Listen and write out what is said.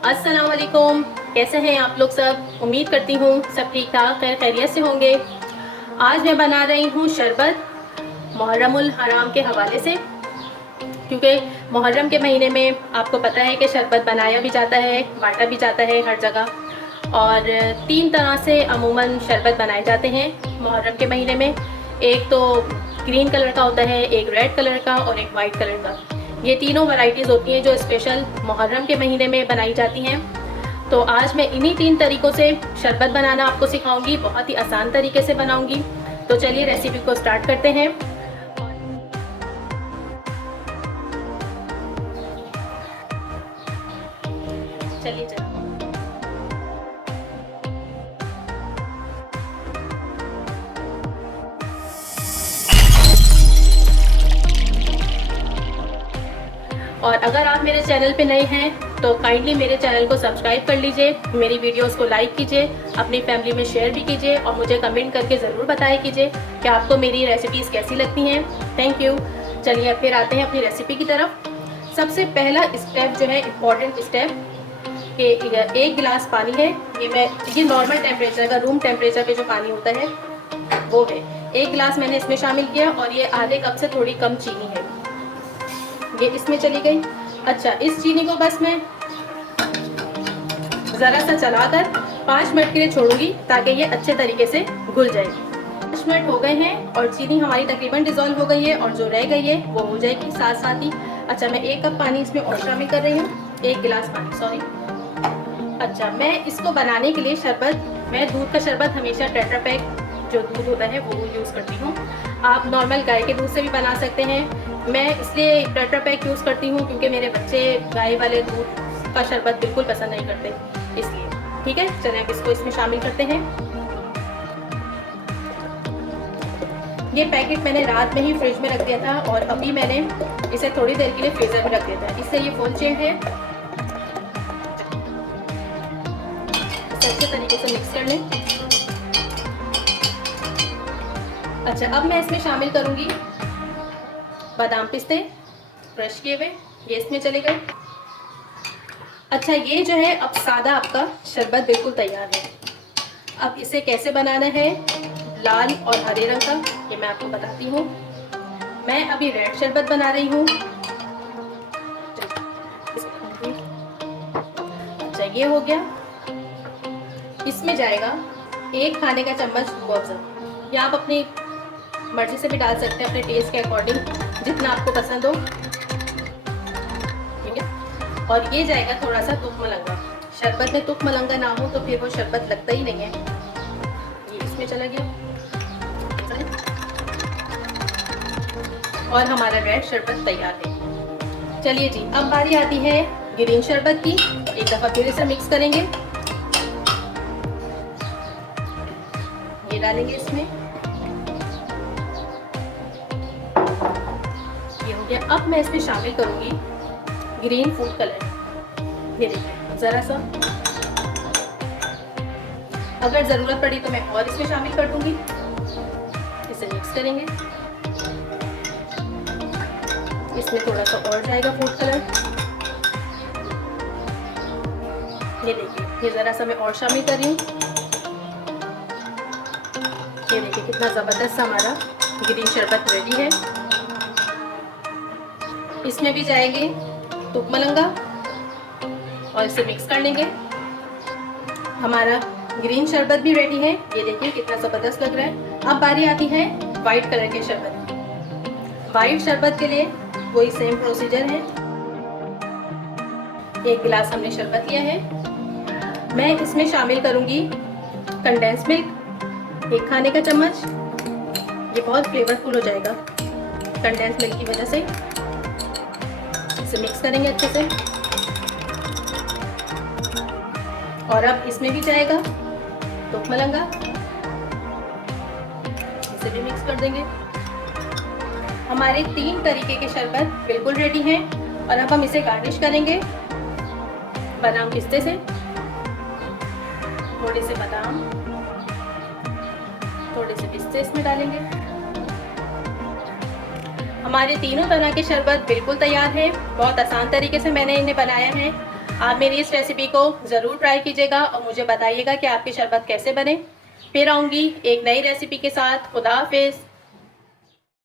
अस्सलाम वालेकुम। कैसे हैं आप लोग सब? उम्मीद करती हूँ सब ठीक ठाक खैर खैरियत से होंगे। आज मैं बना रही हूँ शरबत मुहर्रमुल हराम के हवाले से, क्योंकि मुहर्रम के महीने में आपको पता है कि शरबत बनाया भी जाता है, बांटा भी जाता है हर जगह। और 3 तरह से अमूमन शरबत बनाए जाते हैं मुहर्रम के महीने में। एक तो ग्रीन कलर का होता है, एक रेड कलर का और एक वाइट कलर का। ये तीनों वैरायटीज़ होती हैं जो स्पेशल मुहर्रम के महीने में बनाई जाती हैं। तो आज मैं इन्हीं 3 तरीक़ों से शरबत बनाना आपको सिखाऊंगी, बहुत ही आसान तरीके से बनाऊंगी। तो चलिए रेसिपी को स्टार्ट करते हैं। चलिए और अगर आप मेरे चैनल पे नए हैं तो काइंडली मेरे चैनल को सब्सक्राइब कर लीजिए, मेरी वीडियोस को लाइक कीजिए, अपनी फैमिली में शेयर भी कीजिए और मुझे कमेंट करके ज़रूर बताया कीजिए कि आपको मेरी रेसिपीज़ कैसी लगती हैं। Thank you. चलिए फिर आते हैं अपनी रेसिपी की तरफ। सबसे पहला स्टेप जो है, इम्पॉर्टेंट स्टेप, कि 1 गिलास पानी है, ये नॉर्मल टेम्परेचर का, रूम टेम्परेचर पे जो पानी होता है वो है। 1 गिलास मैंने इसमें शामिल किया और ये आधे कप से थोड़ी कम चीनी है, ये इसमें चली गई। अच्छा, इस चीनी को बस मैं ज़रा सा चलाकर 5 मिनट के लिए छोड़ूंगी ताकि ये अच्छे तरीके से घुल जाए। 5 मिनट हो गए हैं और चीनी हमारी तकरीबन डिज़ोल्व हो गई है और जो रह गई है वो हो जाएगी साथ साथ ही। अच्छा, मैं 1 कप पानी इसमें और शामिल कर रही हूँ, 1 गिलास पानी, सॉरी। अच्छा, मैं इसको बनाने के लिए मैं दूध का शरबत हमेशा टेट्रा पैक जो दूध होता है वो यूज़ करती हूँ। आप नॉर्मल गाय के दूध से भी बना सकते हैं। मैं इसलिए टेट्रा पैक यूज़ करती हूँ क्योंकि मेरे बच्चे गाय वाले दूध का शरबत बिल्कुल पसंद नहीं करते, इसलिए। ठीक है, चलिए अब इसको इसमें शामिल करते हैं। ये पैकेट मैंने रात में ही फ्रिज में रख दिया था और अभी मैंने इसे थोड़ी देर के लिए फ्रीजर में रख दिया था, इससे ये फुल चेंज है। अच्छे तरीके से मिक्स कर लें। अच्छा, अब मैं इसमें शामिल करूंगी बादाम पिस्ते क्रश किए हुए, ये इसमें चले गए। अच्छा, ये जो है अब सादा आपका शरबत बिल्कुल तैयार है। अब इसे कैसे बनाना है, लाल और हरे रंग का, ये मैं आपको बताती हूँ। मैं अभी रेड शरबत बना रही हूँ। अच्छा, ये हो गया। इसमें जाएगा 1 खाने का चम्मच रूह अफ़ज़ा, या आप अपनी मर्जी से भी डाल सकते हैं, अपने टेस्ट के अकॉर्डिंग, जितना आपको पसंद हो। ठीक है, और ये जाएगा थोड़ा सा तुक मलंगा। शरबत में तुक मलंगा ना हो तो फिर वो शरबत लगता ही नहीं है। ये इसमें चला गया और हमारा रेड शरबत तैयार है। चलिए जी, अब बारी आती है ग्रीन शरबत की। एक दफ़ा फिर इसे मिक्स करेंगे, ये डालेंगे इसमें, ये हो गया। अब मैं इसमें शामिल करूंगी ग्रीन फूड कलर, ये देखिए ज़रा सा, अगर ज़रूरत पड़ी तो मैं और इसमें शामिल कर दूंगी। इसे मिक्स करेंगे, इसमें थोड़ा सा और जाएगा फूड कलर, ये देखिए, ये ज़रा सा मैं और शामिल कर रही हूँ। ये देखिए कितना ज़बरदस्त हमारा ग्रीन शरबत रेडी है। इसमें भी जाएंगे तुक मलंगा और इसे मिक्स कर लेंगे। हमारा ग्रीन शरबत भी रेडी है, ये देखिए कितना ज़बरदस्त लग रहा है। अब बारी आती है वाइट कलर के शरबत की। वाइट शरबत के लिए वही सेम प्रोसीजर है। 1 गिलास हमने शरबत लिया है। मैं इसमें शामिल करूंगी कंडेंस मिल्क, 1 खाने का चम्मच। ये बहुत फ्लेवरफुल हो जाएगा कंडेंस मिल्क की वजह से। इसे मिक्स करेंगे अच्छे से और अब इसमें भी जाएगा तुक मलंगा, इसे भी मिक्स कर देंगे। हमारे 3 तरीके के शरबत बिल्कुल रेडी हैं और अब हम इसे गार्निश करेंगे बादाम पिस्ते से। थोड़े से बादाम, थोड़े से पिस्ते इसमें डालेंगे। हमारे तीनों तरह के शरबत बिल्कुल तैयार है। बहुत आसान तरीके से मैंने इन्हें बनाया है। आप मेरी इस रेसिपी को ज़रूर ट्राई कीजिएगा और मुझे बताइएगा कि आपकी शरबत कैसे बने। फिर आऊँगी एक नई रेसिपी के साथ। खुदा हाफिज़।